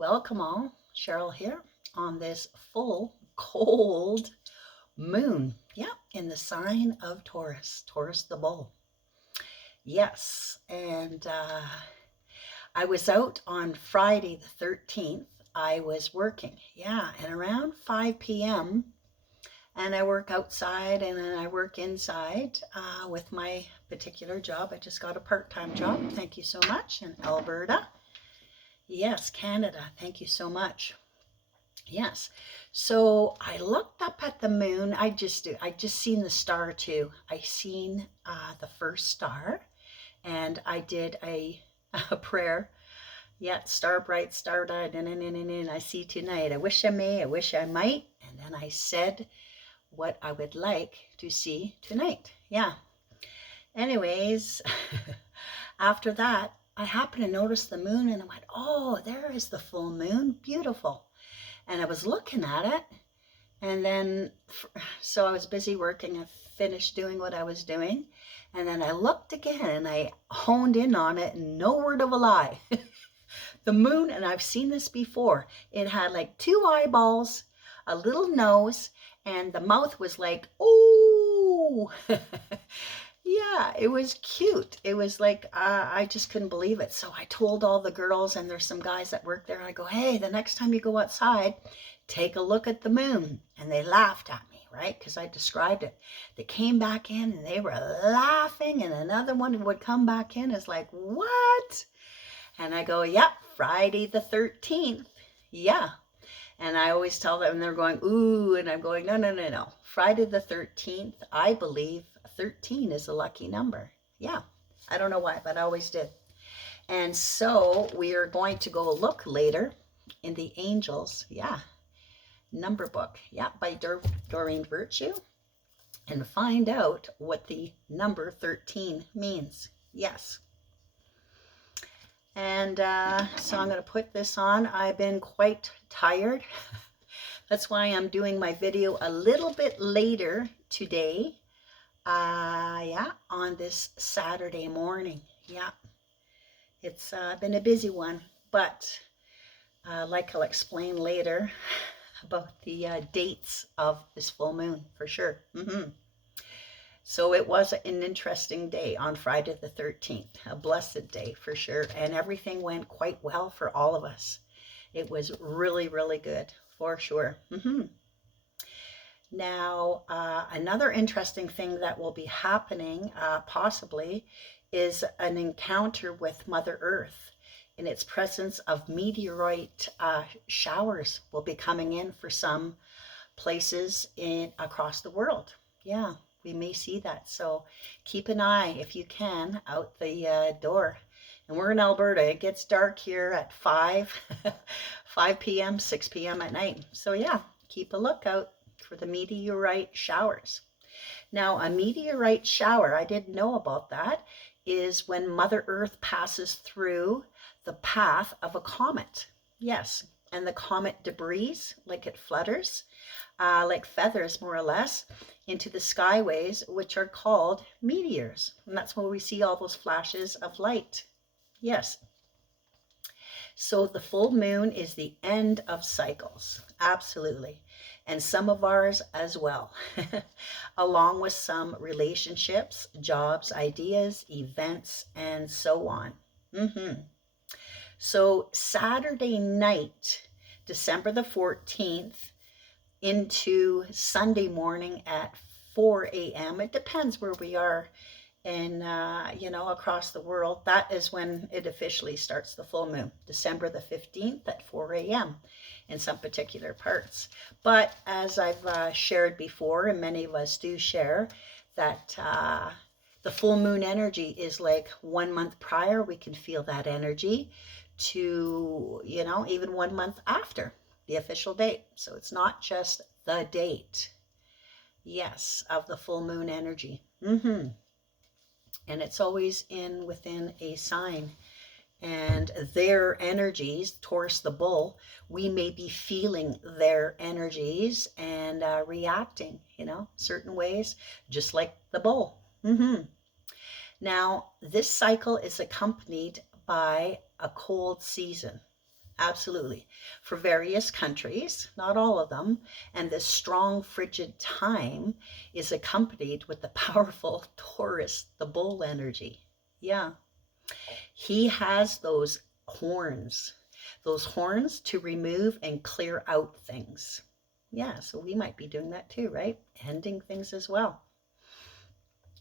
Welcome all, Cheryl here on this full cold moon. Yeah, in the sign of Taurus, Taurus the bull. Yes, and I was out on Friday the 13th. I was working, yeah, and around 5 p.m. And I work outside and then I work inside with my particular job. I just got a part-time job. Thank you so much in Alberta. Yes, Canada. Thank you so much. Yes. So I looked up at the moon. I just seen the star too. I seen the first star, and I did a prayer. Yeah, star bright, star died, and I see tonight. I wish I may, I wish I might. And then I said what I would like to see tonight. Yeah. Anyways, after that, I happened to notice the moon and I went, oh, there is the full moon. Beautiful. And I was looking at it, and then so I was busy working. I finished doing what I was doing, and then I looked again and I honed in on it, and no word of a lie. The moon, and I've seen this before, it had like two eyeballs, a little nose, and the mouth was like, oh. Yeah, it was cute. It was like, I just couldn't believe it. So I told all the girls, and there's some guys that work there. I go, hey, the next time you go outside, take a look at the moon. And they laughed at me, right? Because I described it. They came back in and they were laughing. And another one would come back in. It's like, what? And I go, yep, Friday the 13th. Yeah. And I always tell them, and they're going, ooh, and I'm going, no, no, no, no. Friday the 13th, I believe 13 is a lucky number. Yeah, I don't know why, but I always did. And so we are going to go look later in the Angels, yeah, number book, yeah, by Doreen Virtue, and find out what the number 13 means. Yes. And so I'm going to put this on. I've been quite tired. That's why I'm doing my video a little bit later today. Yeah, on this Saturday morning. Yeah, it's been a busy one, but like I'll explain later about the dates of this full moon for sure. So it was an interesting day on Friday the 13th, a blessed day for sure. And everything went quite well for all of us. It was really, really good for sure. Now, another interesting thing that will be happening possibly is an encounter with Mother Earth. In its presence of meteorite showers will be coming in for some places across the world. Yeah, we may see that. So keep an eye, if you can, out the door. And we're in Alberta. It gets dark here at 5 p.m., 6 p.m. at night. So yeah, keep a lookout for the meteorite showers. Now, a meteorite shower, I didn't know about that, is when Mother Earth passes through the path of a comet. Yes, and the comet debris, like it flutters, like feathers more or less, into the skyways, which are called meteors. And that's where we see all those flashes of light. Yes. So the full moon is the end of cycles, absolutely. And some of ours as well, along with some relationships, jobs, ideas, events, and so on. So Saturday night, December the 14th, into Sunday morning at 4 a.m. It depends where we are in, across the world. That is when it officially starts, the full moon, December the 15th at 4 a.m. in some particular parts. But as I've shared before, and many of us do share, that the full moon energy is like 1 month prior. We can feel that energy to, even 1 month after the official date. So it's not just the date, yes, of the full moon energy. And it's always within a sign. And their energies, Taurus the bull, we may be feeling their energies and reacting, certain ways, just like the bull. Now, this cycle is accompanied by a cold season. absolutely. For various countries, not all of them. And this strong, frigid time is accompanied with the powerful Taurus, the bull energy. Yeah. He has those horns to remove and clear out things. Yeah, so we might be doing that too, right? Ending things as well.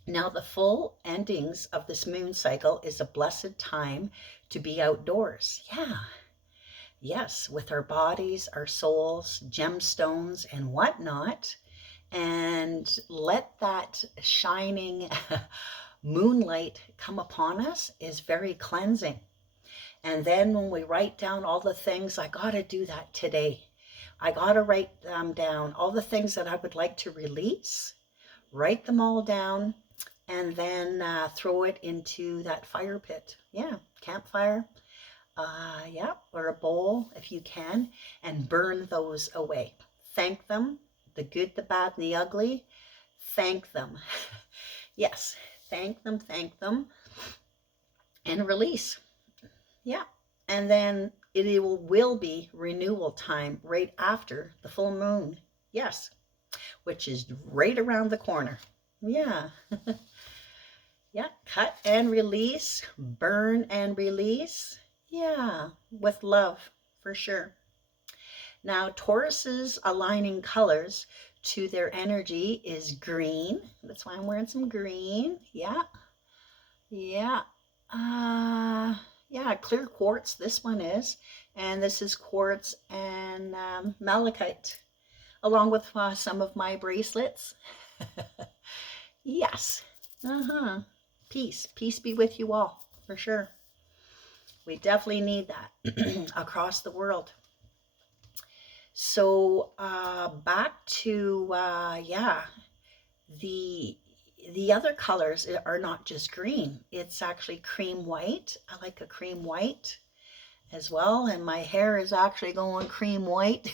Now, the full endings of this moon cycle is a blessed time to be outdoors. Yeah, yes, with our bodies, our souls, gemstones, and whatnot. And let that shining moonlight come upon us is very cleansing. And then when we write down all the things, I got to do that today. I got to write them down, all the things that I would like to release, write them all down, and then throw it into that fire pit. Yeah, campfire. Yeah, or a bowl if you can, and burn those away. Thank them, the good, the bad, and the ugly. Thank them. Yes, thank them, and release. Yeah, and then it will be renewal time right after the full moon. Yes, which is right around the corner. Yeah. Yeah, cut and release, burn and release. Yeah, with love, for sure. Now, Taurus's aligning colors to their energy is green. That's why I'm wearing some green. Yeah, yeah. Yeah, clear quartz, this one is. And this is quartz and malachite, along with some of my bracelets. Yes. Uh-huh. Peace be with you all, for sure. We definitely need that across the world. So back to yeah, the other colors are not just green. It's actually cream white. I like a cream white as well, and my hair is actually going cream white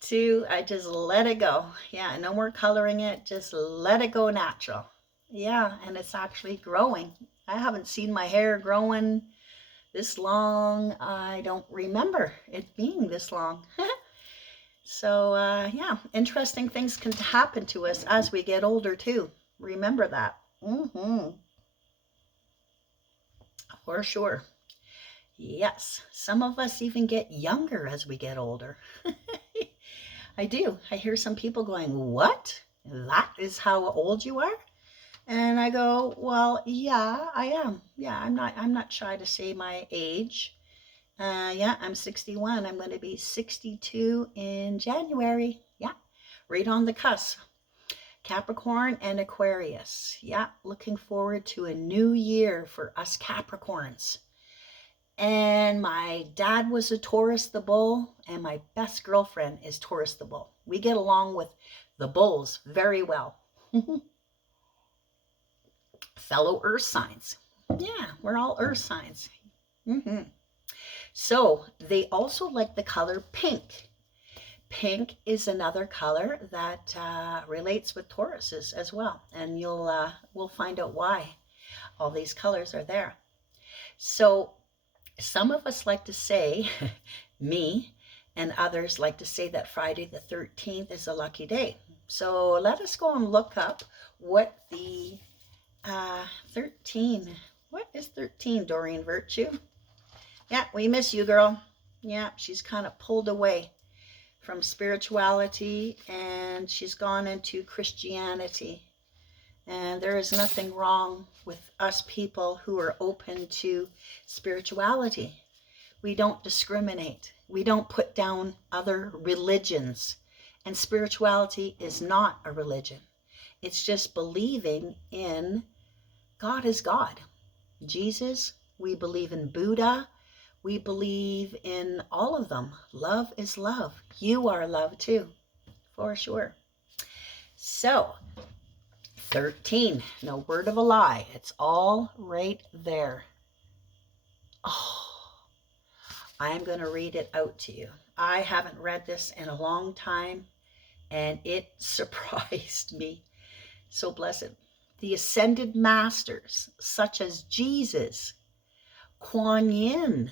too. I just let it go. Yeah, no more coloring it. Just let it go natural. Yeah, and it's actually growing. I haven't seen my hair growing this long. I don't remember it being this long. So yeah, interesting things can happen to us as we get older too. Remember that. For sure. Yes, some of us even get younger as we get older. I do. I hear some people going, "What? That is how old you are?" And I go, "Well, yeah, I am. Yeah, I'm not shy to say my age. Yeah, I'm 61. I'm going to be 62 in January. Yeah, right on the cusp. Capricorn and Aquarius. Yeah, looking forward to a new year for us Capricorns. And my dad was a Taurus the bull, and my best girlfriend is Taurus the bull. We get along with the bulls very well. Fellow earth signs. Yeah, we're all earth signs. So they also like the color pink. Pink is another color that relates with Tauruses as well, and we'll find out why all these colors are there. So some of us like to say, me, and others like to say that Friday the 13th is a lucky day. So let us go and look up what the 13, what is 13, Doreen Virtue? Yeah, we miss you, girl. Yeah, she's kind of pulled away from spirituality and she's gone into Christianity. And there is nothing wrong with us people who are open to spirituality. We don't discriminate. We don't put down other religions. And spirituality is not a religion. It's just believing in God is God. Jesus, we believe in Buddha. We believe in all of them. Love is love. You are love too, for sure. So, 13, no word of a lie. It's all right there. Oh, I am going to read it out to you. I haven't read this in a long time, and it surprised me. So blessed. The ascended masters, such as Jesus, Kuan Yin,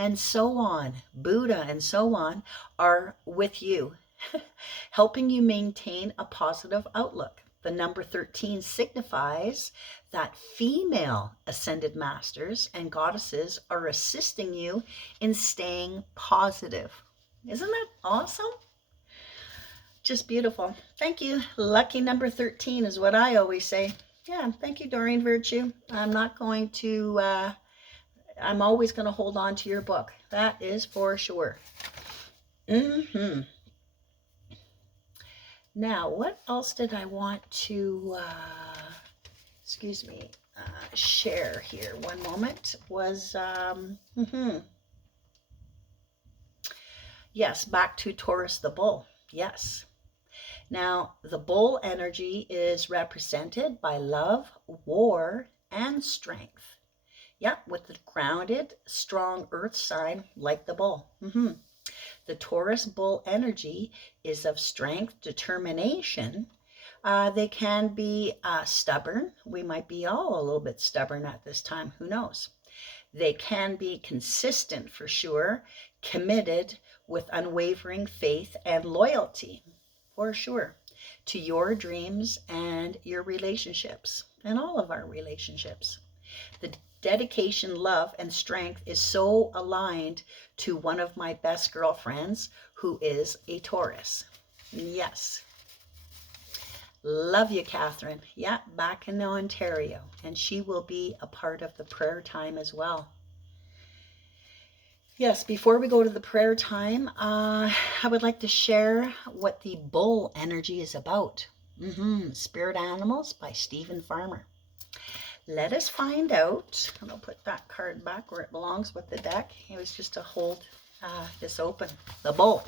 and so on, Buddha and so on, are with you, helping you maintain a positive outlook. The number 13 signifies that female ascended masters and goddesses are assisting you in staying positive. Isn't that awesome? Just beautiful. Thank you. Lucky number 13 is what I always say. Yeah, thank you, Doreen Virtue. I'm always going to hold on to your book. That is for sure. Now, what else did I want to, share here? One moment. Yes, back to Taurus the bull. Yes. Now, the bull energy is represented by love, war, and strength. Yeah, with the grounded, strong earth sign like the bull. The Taurus bull energy is of strength, determination. They can be stubborn. We might be all a little bit stubborn at this time. Who knows? They can be consistent for sure, committed with unwavering faith and loyalty for sure to your dreams and your relationships and all of our relationships. The dedication, love, and strength is so aligned to one of my best girlfriends who is a Taurus. Yes. Love you, Catherine. Yeah, back in Ontario. And she will be a part of the prayer time as well. Yes, before we go to the prayer time, I would like to share what the bull energy is about. Spirit Animals by Stephen Farmer. Let us find out, and I'll put that card back where it belongs with the deck. It was just to hold this open. The bull.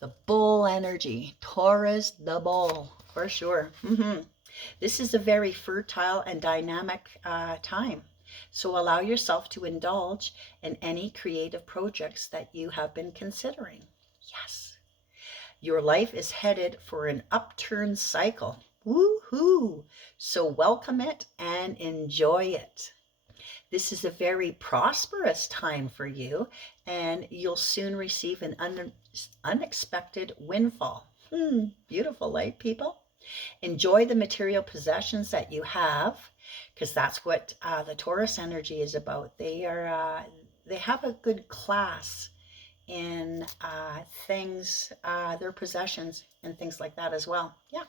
The bull energy. Taurus the bull, for sure. This is a very fertile and dynamic time. So allow yourself to indulge in any creative projects that you have been considering. Yes. Your life is headed for an upturn cycle. Woohoo! So welcome it and enjoy it. This is a very prosperous time for you, and you'll soon receive an unexpected windfall. Beautiful light, people. Enjoy the material possessions that you have, because that's what the Taurus energy is about. They have a good class in things, their possessions and things like that as well. Yeah.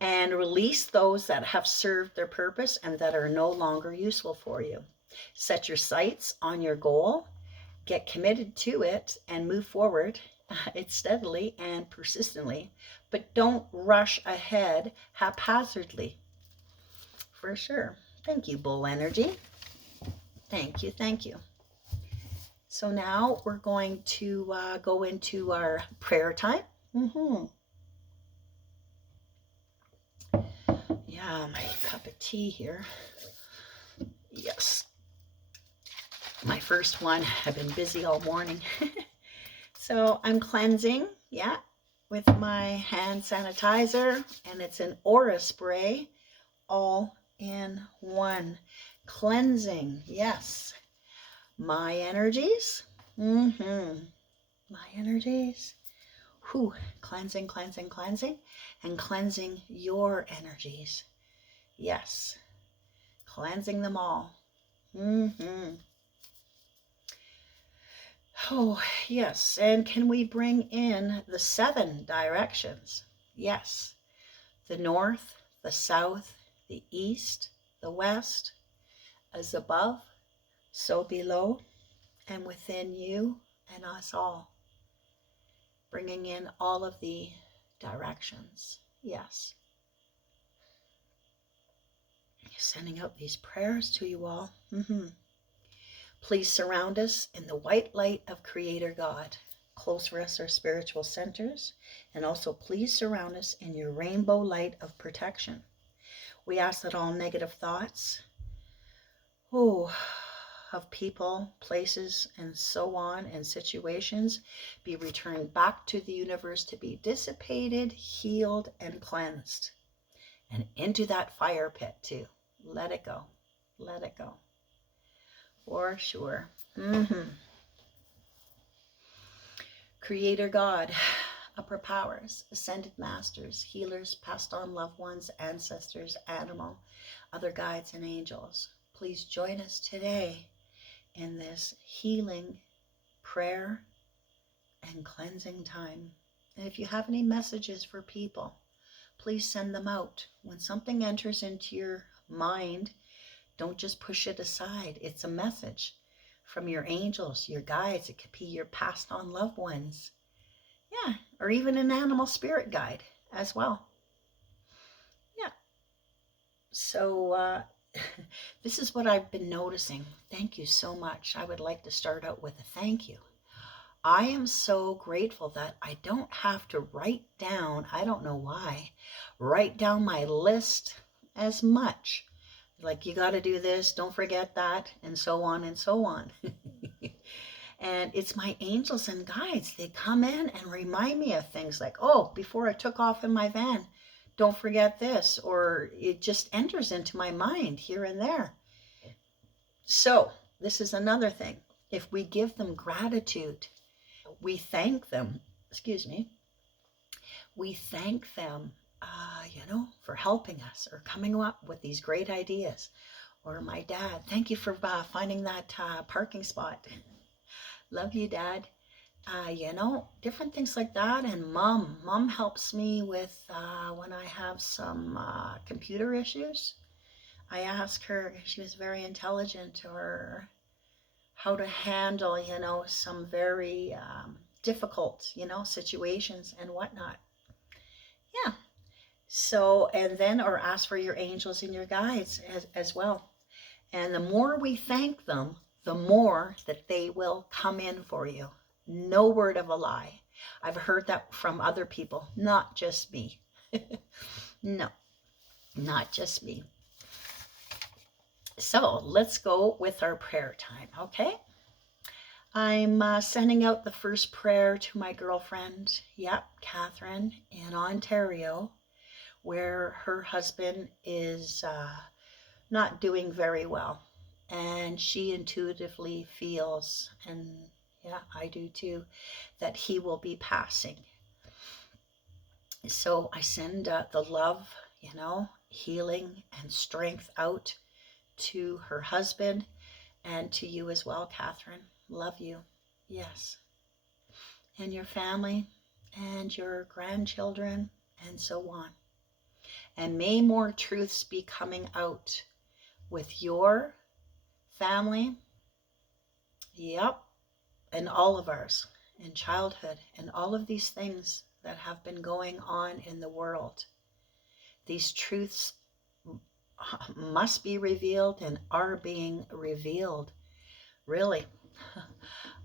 And release those that have served their purpose and that are no longer useful for you. Set your sights on your goal, get committed to it, and move forward it steadily and persistently, but don't rush ahead haphazardly. For sure. Thank you, bull energy. Thank you, thank you. So now we're going to go into our prayer time. Yeah, my cup of tea here. Yes. My first one. I've been busy all morning. So I'm cleansing, yeah, with my hand sanitizer, and it's an aura spray, all in one. Cleansing, yes. My energies. My energies. Cleansing, cleansing, cleansing, and cleansing your energies. Yes. Cleansing them all. Oh, yes. And can we bring in the 7 directions? Yes. The north, the south, the east, the west, as above, so below, and within you and us all. Bringing in all of the directions. Yes. Sending out these prayers to you all. Please surround us in the white light of Creator God. Close for us our spiritual centers. And also please surround us in your rainbow light of protection. We ask that all negative thoughts of people, places, and so on, and situations be returned back to the universe to be dissipated, healed, and cleansed. And into that fire pit too. Let it go. Let it go. For sure. Creator God, upper powers, ascended masters, healers, passed on loved ones, ancestors, animal, other guides and angels, please join us today in this healing prayer and cleansing time. And if you have any messages for people, please send them out. When something enters into your mind, don't just push it aside. It's a message from your angels, your guides. It could be your passed on loved ones. Yeah, or even an animal spirit guide as well. Yeah. So this is what I've been noticing. Thank you so much. I would like to start out with a thank you. I am so grateful that I don't have to write down, I don't know why, write down my list as much. Like, you got to do this, don't forget that, and so on and so on. And it's my angels and guides. They come in and remind me of things like, oh, before I took off in my van, don't forget this. Or it just enters into my mind here and there. So this is another thing. If we give them gratitude, we thank them, we thank them, for helping us or coming up with these great ideas. Or my dad, thank you for finding that parking spot. Love you, Dad. Different things like that. And Mom helps me with when I have some computer issues. I ask her, she was very intelligent, or how to handle, some very difficult, situations and whatnot. Yeah. So, and then, or ask for your angels and your guides as well. And the more we thank them, the more that they will come in for you. No word of a lie. I've heard that from other people, not just me. No, not just me. So let's go with our prayer time, okay? I'm sending out the first prayer to my girlfriend, Catherine, in Ontario, where her husband is not doing very well. And she intuitively feels, and I do too, that he will be passing. So I send the love, healing and strength out to her husband and to you as well, Catherine. Love you. Yes. And your family and your grandchildren and so on. And may more truths be coming out with your family, and all of ours, in childhood, and all of these things that have been going on in the world. These truths must be revealed and are being revealed, really,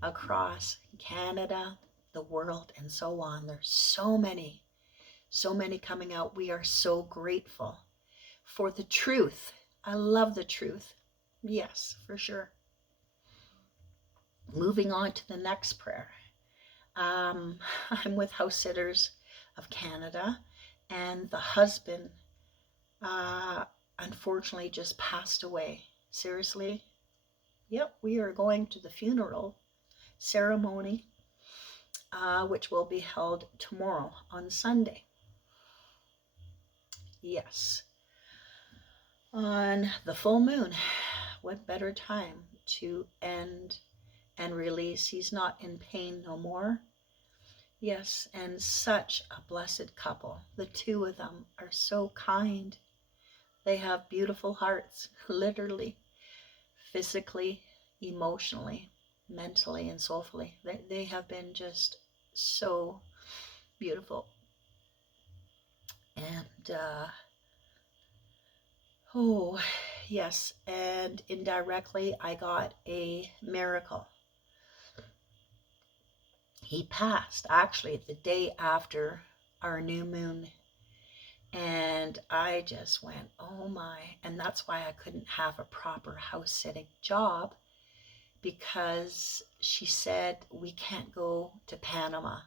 across Canada, the world, and so on. There's so many coming out. We are so grateful for the truth. I love the truth. Yes, for sure. Moving on to the next prayer. I'm with House Sitters of Canada, and the husband unfortunately just passed away. Seriously? Yep, we are going to the funeral ceremony, which will be held tomorrow on Sunday. Yes. On the full moon. What better time to end and release? He's not in pain no more. Yes, and such a blessed couple. The two of them are so kind. They have beautiful hearts, literally, physically, emotionally, mentally, and soulfully. They have been just so beautiful. And, oh, yes, and indirectly, I got a miracle. He passed actually the day after our new moon. And I just went, oh my. And that's why I couldn't have a proper house sitting job, because she said, we can't go to Panama.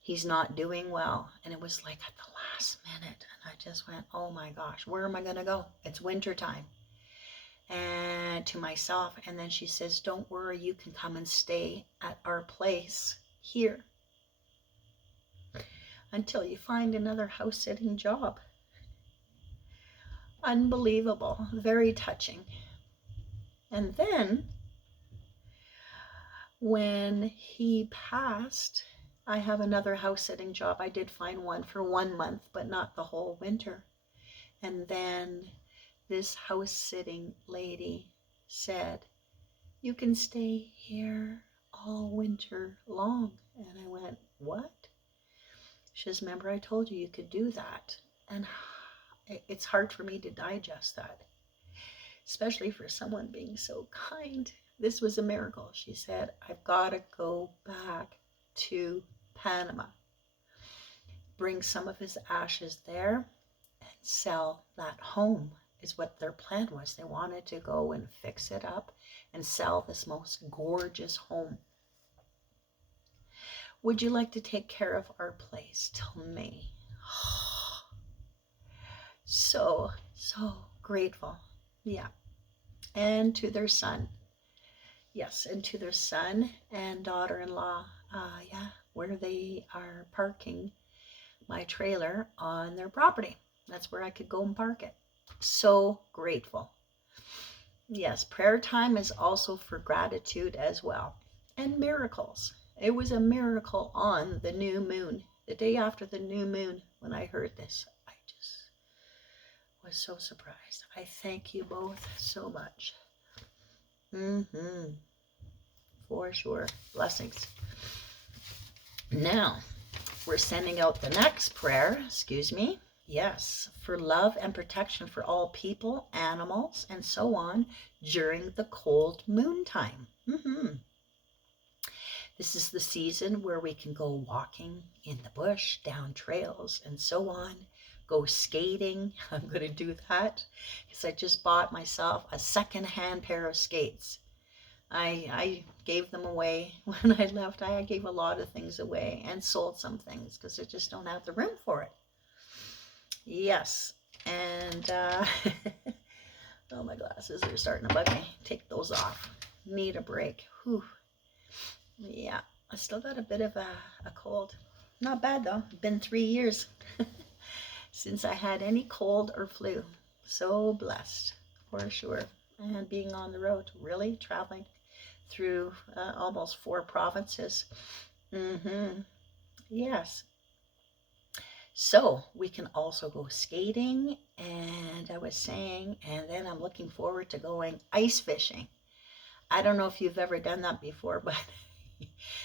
He's not doing well. And it was like at the last minute. And I just went, oh my gosh, where am I going to go? It's winter time. and to myself. And then she says, don't worry, you can come and stay at our place here until you find another house sitting job. Unbelievable, very touching. And then when he passed, I have another house sitting job. I did find one for 1 month, but not the whole winter. And then this house sitting lady said, you can stay here all winter long. And I went, what? She says, remember I told you you could do that. And it's hard for me to digest that, especially for someone being so kind. This was a miracle. She said, I've got to go back to Panama, bring some of his ashes there and sell that home, is what their plan was. They wanted to go and fix it up and sell this most gorgeous home. Would you like to take care of our place till May? So grateful. Yeah. And to their son. Yes, and to their son and daughter-in-law, yeah, where they are parking my trailer on their property. That's where I could go and park it. So grateful. Yes, prayer time is also for gratitude as well. And miracles. It was a miracle on the new moon. The day after the new moon, when I heard this, I just was so surprised. I thank you both so much. For sure. Blessings. Now, we're sending out the next prayer, Yes, for love and protection for all people, animals, and so on during the cold moon time. This is the season where we can go walking in the bush, down trails, and so on. Go skating. I'm going to do that because I just bought myself a second-hand pair of skates. I gave them away when I left. I gave a lot of things away and sold some things because I just don't have the room for it. Yes, and oh, my glasses are starting to bug me. Take those off. Need a break. Whew. Yeah, I still got a bit of a cold. Not bad though. Been 3 years since I had any cold or flu. So blessed, for sure. And being on the road, really traveling through almost 4 provinces. Yes. So we can also go skating, and I was saying, and then I'm looking forward to going ice fishing. I don't know if you've ever done that before, but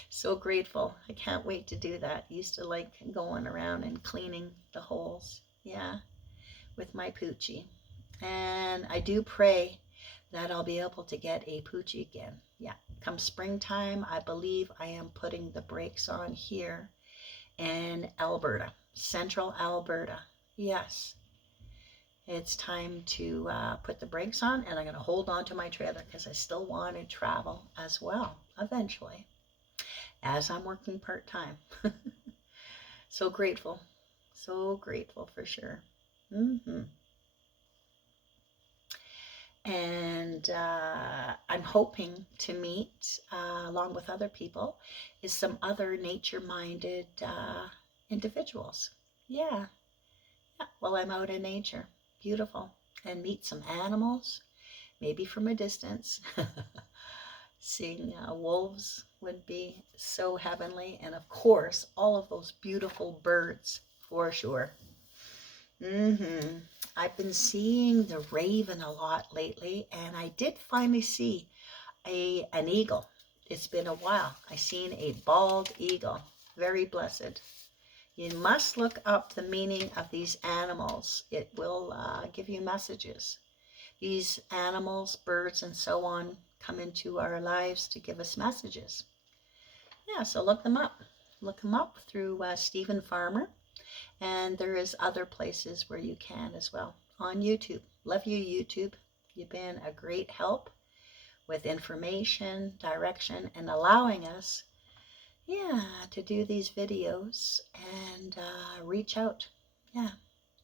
so grateful. I can't wait to do that. I used to like going around and cleaning the holes, yeah, with my poochie. And I do pray that I'll be able to get a poochie again. Yeah, come springtime, I believe I am putting the brakes on here in Alberta, central Alberta. Yes, it's time to put the brakes on, and I'm going to hold on to my trailer because I still want to travel as well eventually, as I'm working part-time. So grateful for sure. And I'm hoping to meet, along with other people, is some other nature-minded individuals. Yeah, while I'm out in nature. Beautiful. And meet some animals, maybe from a distance. Seeing wolves would be so heavenly. And of course, all of those beautiful birds, for sure. I've been seeing the raven a lot lately, and I did finally see an eagle. It's been a while. I seen a bald eagle. Very blessed. You must look up the meaning of these animals. It will give you messages. These animals, birds, and so on come into our lives to give us messages. Yeah, so look them up. Look them up through Stephen Farmer. And there is other places where you can as well. On YouTube. Love you, YouTube. You've been a great help with information, direction, and allowing us, to do these videos and reach out,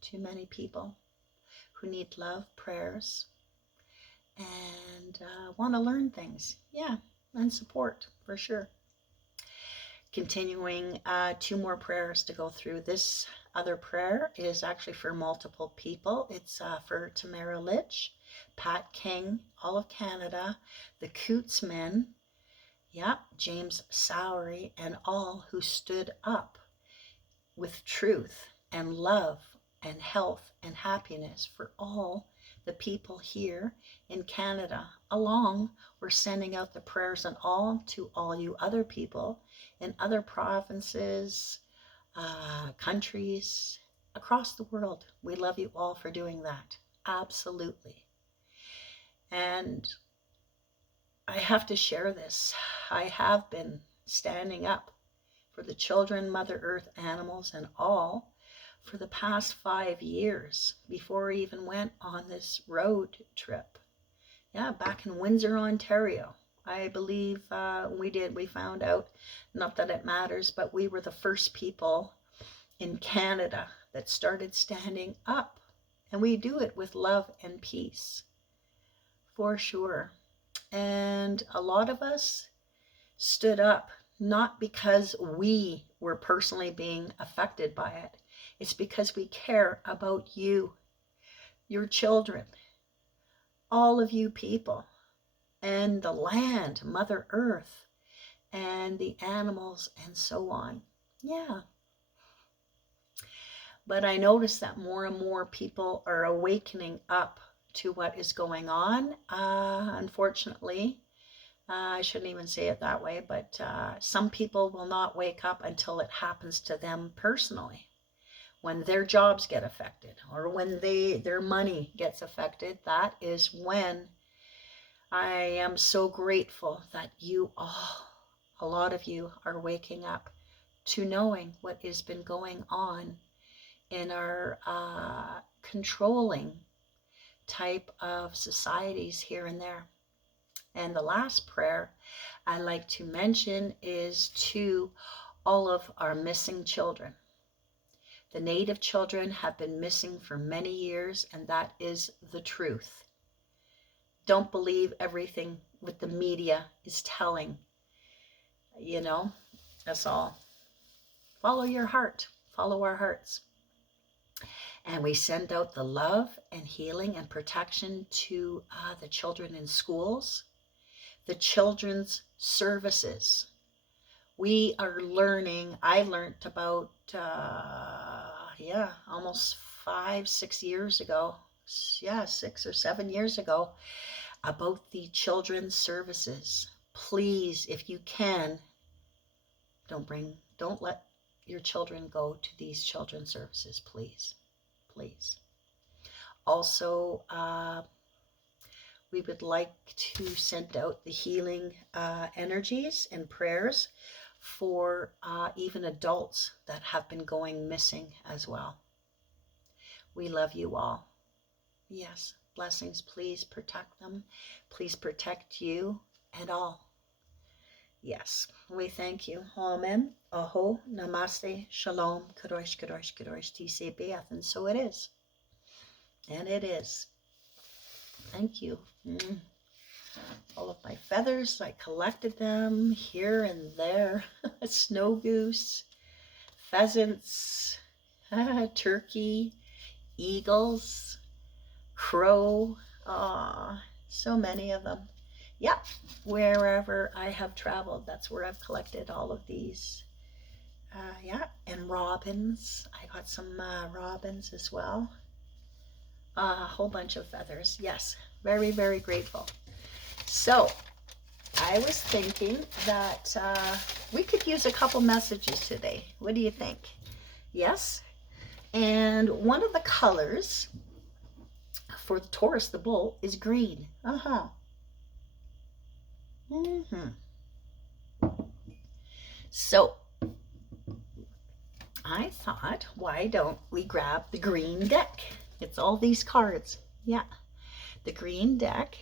to many people who need love, prayers, and want to learn things. Yeah, and support for sure. Continuing, 2 more prayers to go through. This other prayer is actually for multiple people. It's for Tamara Litch, Pat King, all of Canada, the Coots men, James Sowery, and all who stood up with truth and love and health and happiness for all the people here in Canada. Along, we're sending out the prayers and all to all you other people in other provinces, countries across the world. We love you all for doing that. Absolutely. And I have to share this. I have been standing up for the children, Mother Earth, animals, and all for the past 5 years before I even went on this road trip. Back in Windsor, Ontario. I believe we found out, not that it matters, but we were the first people in Canada that started standing up. And we do it with love and peace, for sure. And a lot of us stood up, not because we were personally being affected by it. It's because we care about you, your children, all of you people, and the land, Mother Earth, and the animals, and so on. Yeah. But I notice that more and more people are awakening up to what is going on. Unfortunately, I shouldn't even say it that way, but some people will not wake up until it happens to them personally. When their jobs get affected, or when their money gets affected, that is when I am so grateful that you all, a lot of you, are waking up to knowing what has been going on in our controlling type of societies here and there. And the last prayer I like to mention is to all of our missing children. The Native children have been missing for many years, and that is the truth. Don't believe everything what the media is telling. That's all. Follow your heart. Follow our hearts. And we send out the love and healing and protection to the children in schools, the children's services. We are learning. I learned about, almost 5-6 years ago. 6 or 7 years ago, about the children's services. Please, if you can, don't let your children go to these children's services, please. Please. Also, we would like to send out the healing energies and prayers for even adults that have been going missing as well. We love you all. Yes, blessings. Please protect them. Please protect you and all. Yes, we thank you. Amen. Aho, namaste, shalom, kadosh, kadosh, kadosh, tise beath. And so it is. And it is. Thank you. All of my feathers, I collected them here and there. Snow goose, pheasants, turkey, eagles, crow. So many of them. Yep, wherever I have traveled, that's where I've collected all of these. And robins. I got some robins as well. A whole bunch of feathers. Yes, very, very grateful. So, I was thinking that we could use a couple messages today. What do you think? Yes? And one of the colors for Taurus the bull is green. So, I thought, why don't we grab the green deck? It's all these cards. Yeah. The green deck,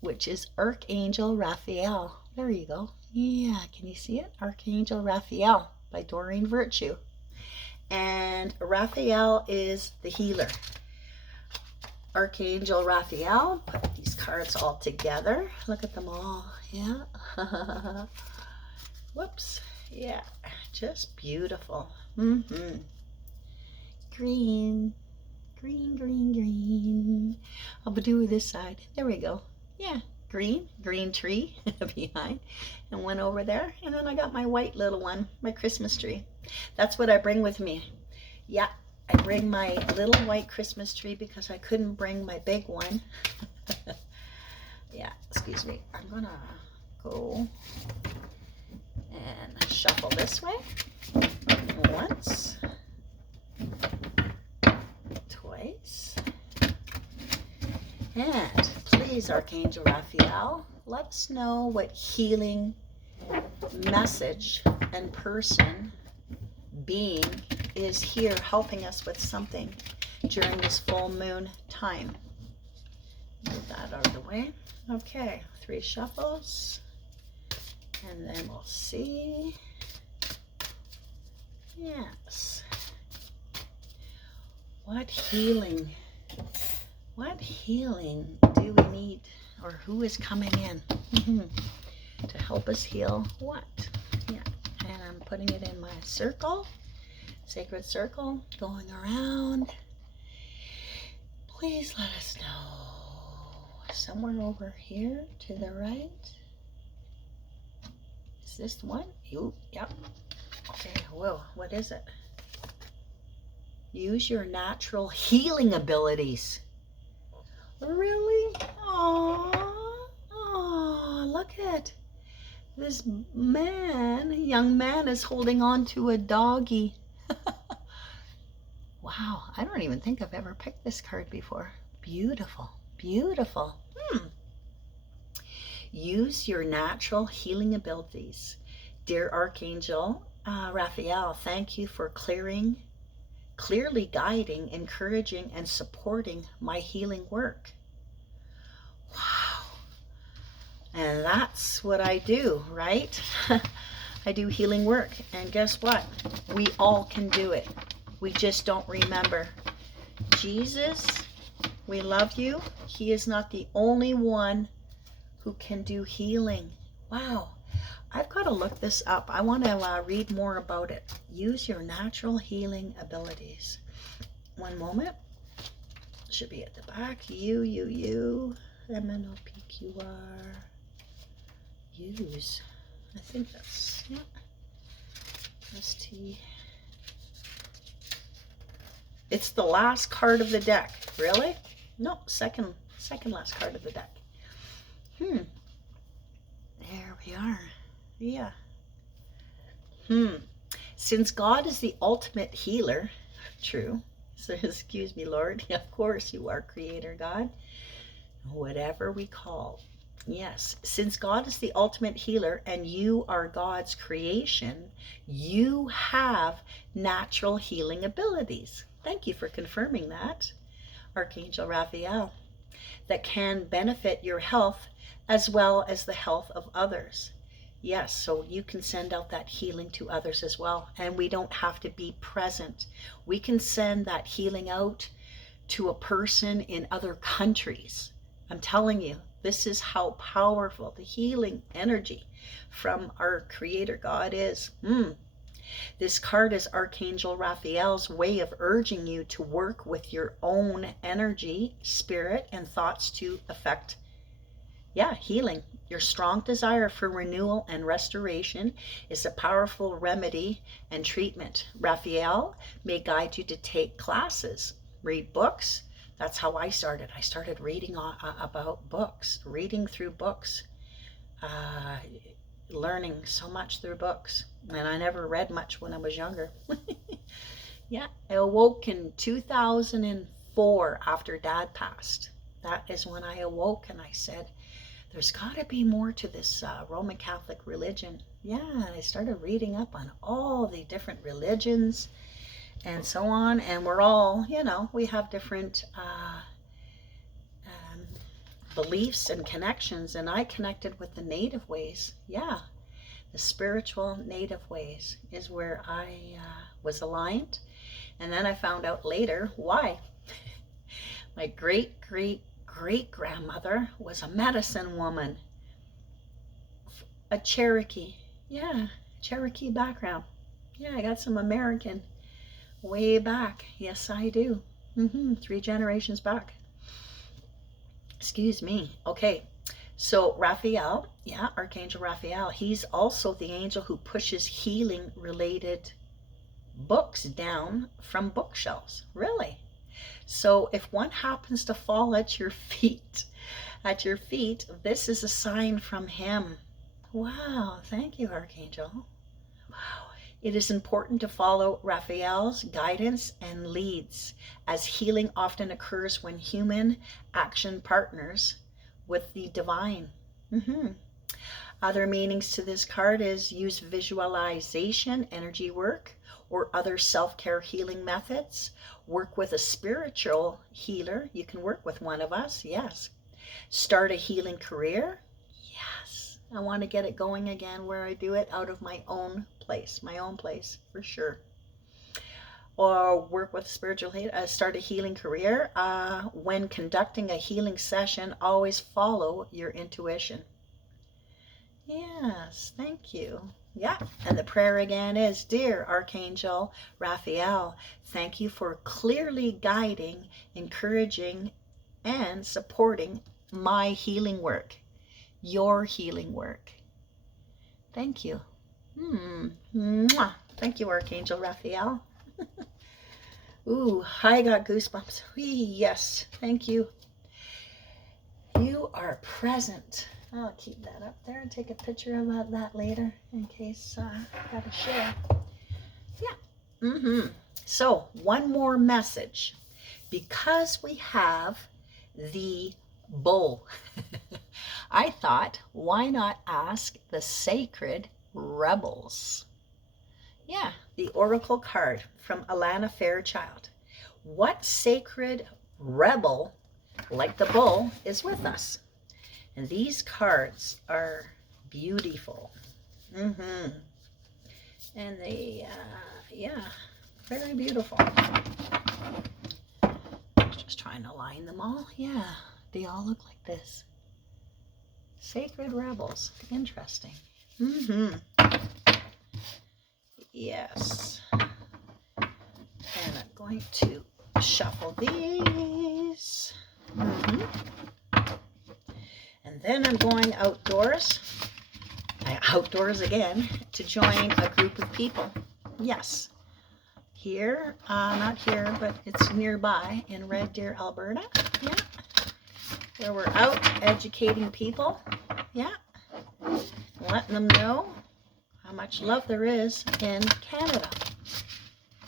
which is Archangel Raphael. There you go. Yeah, can you see it? Archangel Raphael by Doreen Virtue. And Raphael is the healer. Archangel Raphael put these cards all together. Look at them all. Yeah. Whoops. Yeah. Just beautiful. Mm-hmm. Green. Green, green, green. I'll do this side. There we go. Yeah. Green tree behind. And one over there. And then I got my white little one, my Christmas tree. That's what I bring with me. Yeah. I bring my little white Christmas tree because I couldn't bring my big one. Yeah, excuse me. I'm gonna go and shuffle this way. Once, twice. And please, Archangel Raphael, let us know what healing message and person, being, is here helping us with something during this full moon time. Move that out of the way. Okay, 3 shuffles. And then we'll see. Yes. What healing do we need, or who is coming in to help us heal what? Yeah, and I'm putting it in my circle. Sacred circle, going around. Please let us know. Somewhere over here to the right. Is this the one? Ooh, yep. Okay, whoa, what is it? Use your natural healing abilities. Really? Aww, look at this man, young man is holding on to a doggy. Wow, I don't even think I've ever picked this card before. Beautiful, beautiful. Use your natural healing abilities. Dear Archangel Raphael, thank you for clearly guiding, encouraging, and supporting my healing work. Wow. And that's what I do, right? I do healing work. And guess what? We all can do it. We just don't remember. Jesus, we love you. He is not the only one who can do healing. Wow. I've got to look this up. I want to read more about it. Use your natural healing abilities. One moment. Should be at the back. MNOPQR. Use. I think that's, yeah. ST. It's the last card of the deck. Really? No, second last card of the deck. There we are. Yeah. Since God is the ultimate healer, true. So excuse me, Lord. Of course you are, Creator God. Whatever we call. Yes. Since God is the ultimate healer and you are God's creation, you have natural healing abilities. Thank you for confirming that, Archangel Raphael, that can benefit your health as well as the health of others. Yes, so you can send out that healing to others as well. And we don't have to be present. We can send that healing out to a person in other countries. I'm telling you, this is how powerful the healing energy from our Creator God is. This card is Archangel Raphael's way of urging you to work with your own energy, spirit, and thoughts to affect, healing. Your strong desire for renewal and restoration is a powerful remedy and treatment. Raphael may guide you to take classes, read books. That's how I started. I started reading about books, reading through books, learning so much through books. And I never read much when I was younger. Yeah, I awoke in 2004 after Dad passed. That is when I awoke and I said, there's got to be more to this Roman Catholic religion. Yeah, I started reading up on all the different religions and so on. And we're all, we have different beliefs and connections. And I connected with the native ways. Yeah, the spiritual native ways is where I was aligned. And then I found out later why. My great-great-great-grandmother was a medicine woman, a Cherokee. Yeah, Cherokee background. Yeah, I got some American way back. Yes, I do. 3 generations back. Excuse me. Okay, so Raphael, yeah, Archangel Raphael, he's also the angel who pushes healing related books down from bookshelves. Really? So if one happens to fall at your feet, this is a sign from him. Wow, thank you, Archangel. Wow. It is important to follow Raphael's guidance and leads, as healing often occurs when human action partners with the divine. Other meanings to this card is use visualization, energy work, or other self-care healing methods. Work with a spiritual healer. You can work with one of us, yes. Start a healing career. Yes, I want to get it going again where I do it out of my own place for sure. Or work with spiritual healer, start a healing career. When conducting a healing session, always follow your intuition. Yes, thank you. Yeah, and the prayer again is, Dear Archangel Raphael, thank you for clearly guiding, encouraging, and supporting my healing work, your healing work. Thank you. Mwah. Thank you, Archangel Raphael. Ooh, I got goosebumps. Yes, thank you. You are present. I'll keep that up there and take a picture of that later in case I gotta share. Yeah. So one more message. Because we have the bull, I thought, why not ask the sacred rebels? Yeah, the oracle card from Alana Fairchild. What sacred rebel, like the bull, is with us? And these cards are beautiful. And they, yeah, very beautiful. Just trying to line them all. Yeah, they all look like this. Sacred rebels. Interesting. Yes. And I'm going to shuffle these. And then I'm going outdoors again, to join a group of people. Yes. Here, not here, but it's nearby in Red Deer, Alberta. Yeah. Where we're out educating people. Yeah. Letting them know how much love there is in Canada.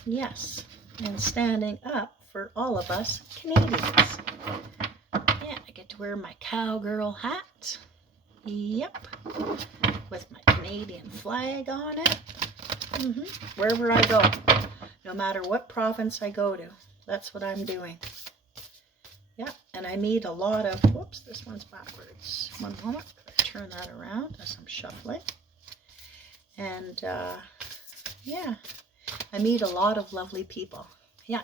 Yes. And standing up for all of us Canadians. Yeah, I get to wear my cowgirl hat. Yep. With my Canadian flag on it. Wherever I go. No matter what province I go to. That's what I'm doing. Yeah, and I meet a lot of, whoops, this one's backwards. One moment, turn that around as I'm shuffling. And yeah, I meet a lot of lovely people. Yeah.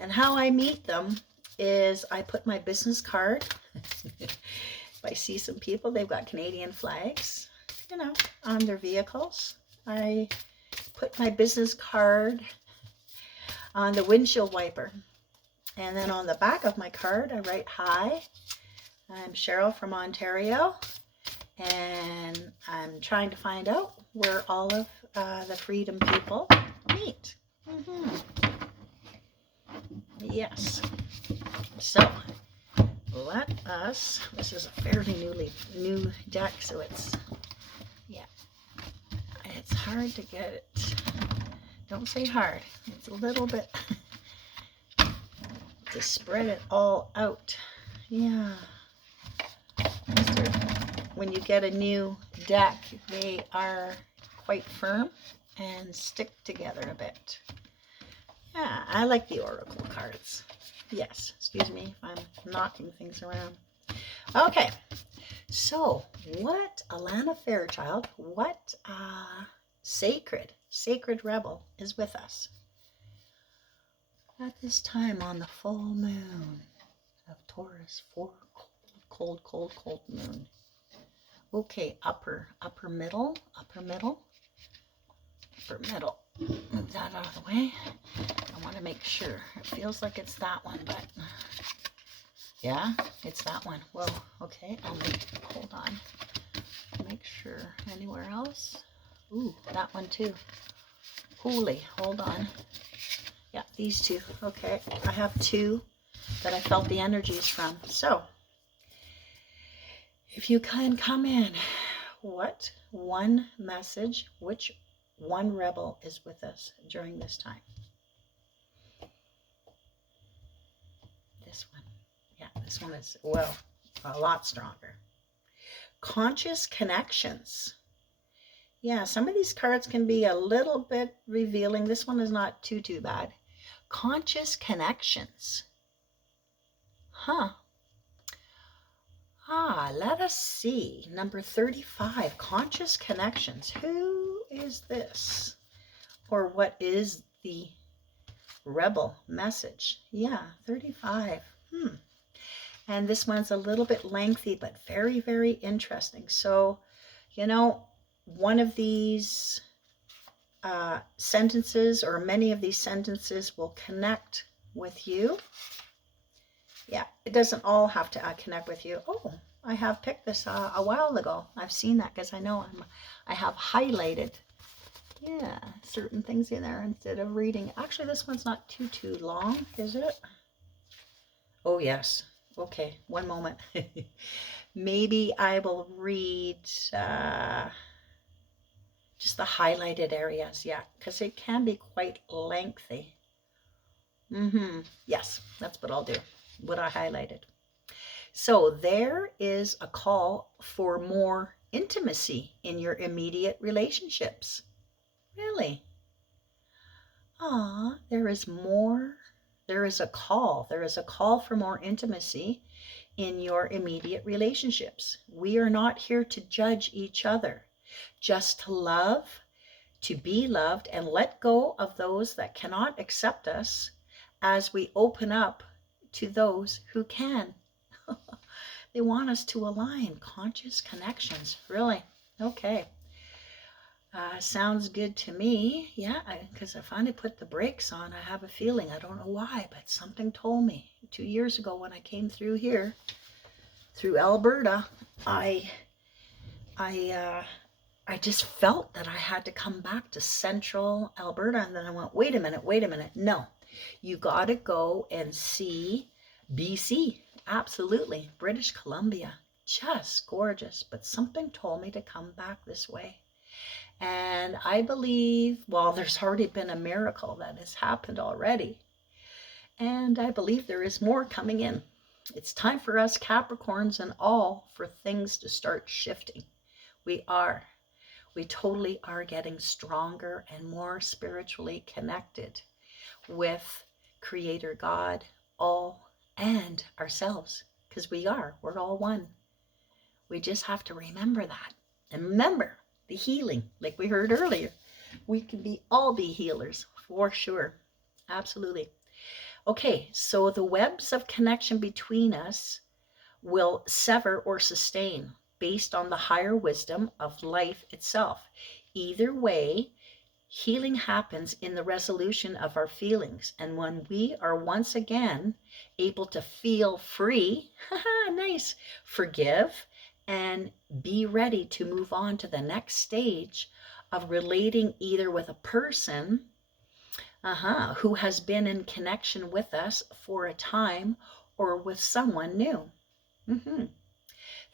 And how I meet them is I put my business card. If I see some people, they've got Canadian flags, you know, on their vehicles. I put my business card on the windshield wiper. And then on the back of my card, I write, Hi, I'm Cheryl from Ontario, and I'm trying to find out where all of the Freedom people meet. Yes. So let us, this is a fairly new deck, so it's, yeah, it's hard to get it. Don't say hard. It's a little bit to spread it all out. Yeah. When you get a new deck, they are quite firm and stick together a bit. Yeah, I like the oracle cards. Yes, excuse me if I'm knocking things around. Okay, so what, Alana Fairchild, what sacred rebel is with us? at this time on the full moon of Taurus, cold moon. Okay, upper middle. Move that out of the way. I want to make sure. It feels like it's that one, but yeah, it's that one. Well, okay, hold on. Make sure. Anywhere else? Ooh, that one too. Holy, hold on. Yeah, these two. Okay, I have two that I felt the energies from. So, if you can come in, what one message, which one rebel is with us during this time? This one. Yeah, this one is, well, a lot stronger. Conscious connections. Yeah, some of these cards can be a little bit revealing. This one is not too bad. Conscious connections. Huh. Let us see. Number 35, conscious connections. Who is this? Or what is the rebel message? Yeah, 35. And this one's a little bit lengthy, but very, very interesting. So, you know, one of these sentences, or many of these sentences, will connect with you. Yeah, it doesn't all have to connect with you. Oh, I have picked this a while ago. I've seen that because I know I have highlighted, yeah, certain things in there instead of reading. Actually, this one's not too long, is it? Oh, yes. Okay, one moment. Maybe I will read just the highlighted areas, yeah, because it can be quite lengthy. Yes, that's what I'll do, what I highlighted. So there is a call for more intimacy in your immediate relationships. Really? There is more. There is a call. There is a call for more intimacy in your immediate relationships. We are not here to judge each other, just to love, to be loved, and let go of those that cannot accept us as we open up to those who can. They want us to align conscious connections. Really? Okay. Sounds good to me. Yeah, because I finally put the brakes on. I have a feeling, I don't know why, but something told me 2 years ago when I came through here, through Alberta, I just felt that I had to come back to central Alberta. And then I went, wait a minute. No, you got to go and see BC. Absolutely. British Columbia. Just gorgeous. But something told me to come back this way. And I believe, well, there's already been a miracle that has happened already. And I believe there is more coming in. It's time for us Capricorns and all for things to start shifting. We totally are getting stronger and more spiritually connected with Creator God, all, and ourselves, because we're all one. We just have to remember that. And remember the healing, like we heard earlier. We can all be healers, for sure. Absolutely. Okay, so the webs of connection between us will sever or sustain based on the higher wisdom of life itself. Either way, healing happens in the resolution of our feelings. And when we are once again able to feel free, nice, forgive, and be ready to move on to the next stage of relating either with a person who has been in connection with us for a time or with someone new.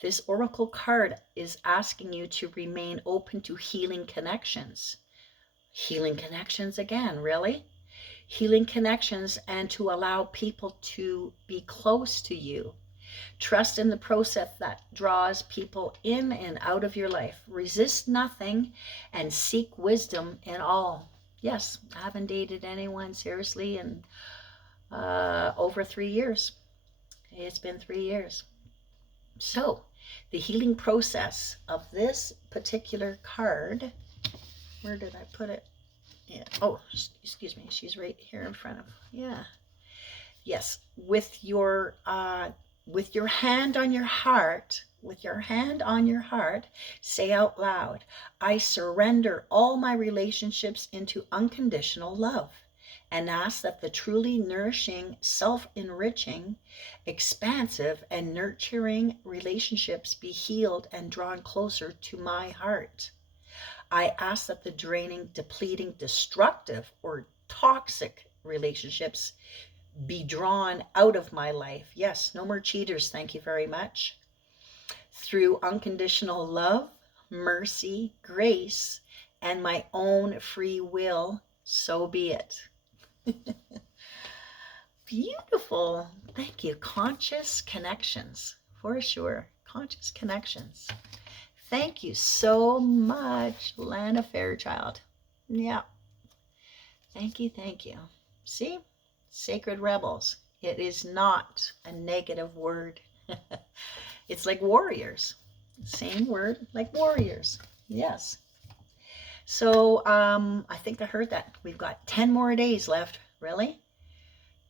This oracle card is asking you to remain open to healing connections. Healing connections again, really? Healing connections, and to allow people to be close to you. Trust in the process that draws people in and out of your life. Resist nothing and seek wisdom in all. Yes, I haven't dated anyone seriously in over 3 years. It's been 3 years. So, the healing process of this particular card, where did I put it? Yeah. Oh, excuse me. She's right here in front of, yeah. Yes, with your hand on your heart, say out loud, I surrender all my relationships into unconditional love, and ask that the truly nourishing, self-enriching, expansive, and nurturing relationships be healed and drawn closer to my heart. I ask that the draining, depleting, destructive, or toxic relationships be drawn out of my life. Yes, no more cheaters, thank you very much. Through unconditional love, mercy, grace, and my own free will, so be it. Beautiful. Thank you. Conscious connections, for sure. Conscious connections. Thank you so much, Lana Fairchild. Yeah. Thank you, thank you. See? Sacred rebels. It is not a negative word. It's like warriors. Same word like warriors. Yes. So I think I heard that. We've got 10 more days left. Really?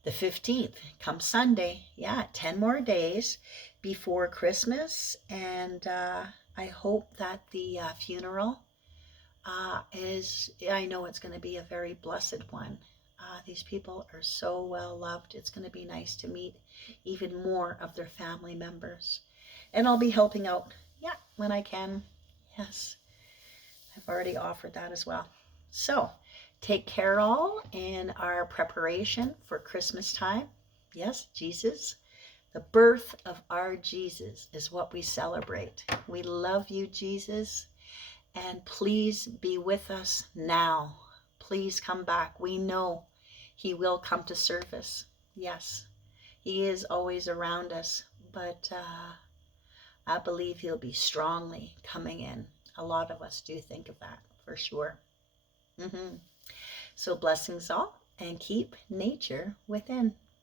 The 15th, come Sunday. Yeah, 10 more days before Christmas. And I hope that the funeral I know it's going to be a very blessed one. These people are so well loved. It's going to be nice to meet even more of their family members. And I'll be helping out, yeah, when I can. Yes, I've already offered that as well. So take care all in our preparation for Christmas time. Yes, Jesus. The birth of our Jesus is what we celebrate. We love you, Jesus. And please be with us now. Please come back. We know he will come to service. Yes, he is always around us, but I believe he'll be strongly coming in. A lot of us do think of that for sure. So blessings all, and keep nature within.